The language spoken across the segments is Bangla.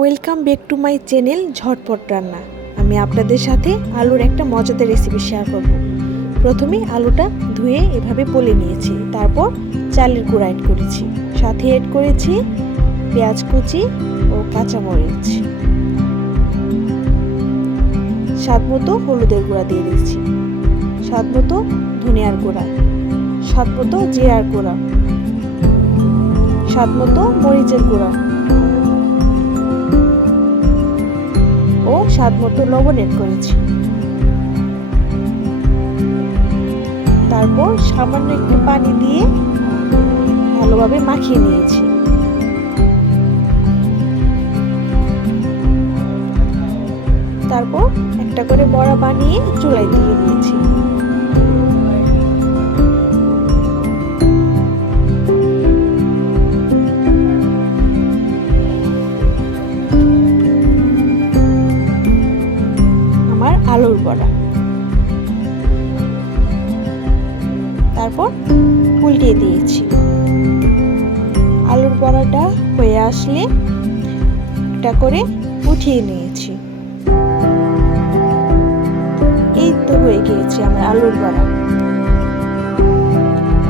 Welcome back to my channel ঝটপট রান্না। আমি আপনাদের সাথে আলুর একটা মজাদার রেসিপি শেয়ার করব। প্রথমে আলুটা ধুয়ে এভাবে পলে নিয়েছি, তারপর চালের গুঁড়া অ্যাড করেছি, সাথে অ্যাড করেছি পেঁয়াজ কুচি ও কাঁচামরিচ, স্বাদ মতো হলুদের গুঁড়া দিয়ে দিচ্ছি, স্বাদ মতো ধনিয়ার গুঁড়া, স্বাদ মতো জিরার গুঁড়া, স্বাদ মতো মরিচের গুঁড়া ও স্বাদ মতো লবণ এড করেছি। তারপর সামান্য একটু পানি দিয়ে ভালোভাবে মাখিয়ে নিয়েছি। তারপর একটা করে বড়া বানিয়ে চুলায় দিয়ে দিয়েছি। আলুর বড়া, তারপর উল্টিয়ে দিয়েছি। আলুর বড়াটা হয়ে আসলে একটা করে উঠিয়ে নিয়েছি। এই তো হয়ে গিয়েছে আমার আলুর বড়া,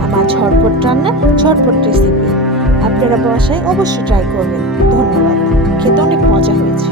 আমার ঝটপট রান্না, ঝটপট রেসিপি। আপনারা বাসায় অবশ্যই ট্রাই করবেন। ধন্যবাদ, খেতে অনেক মজা হয়েছে।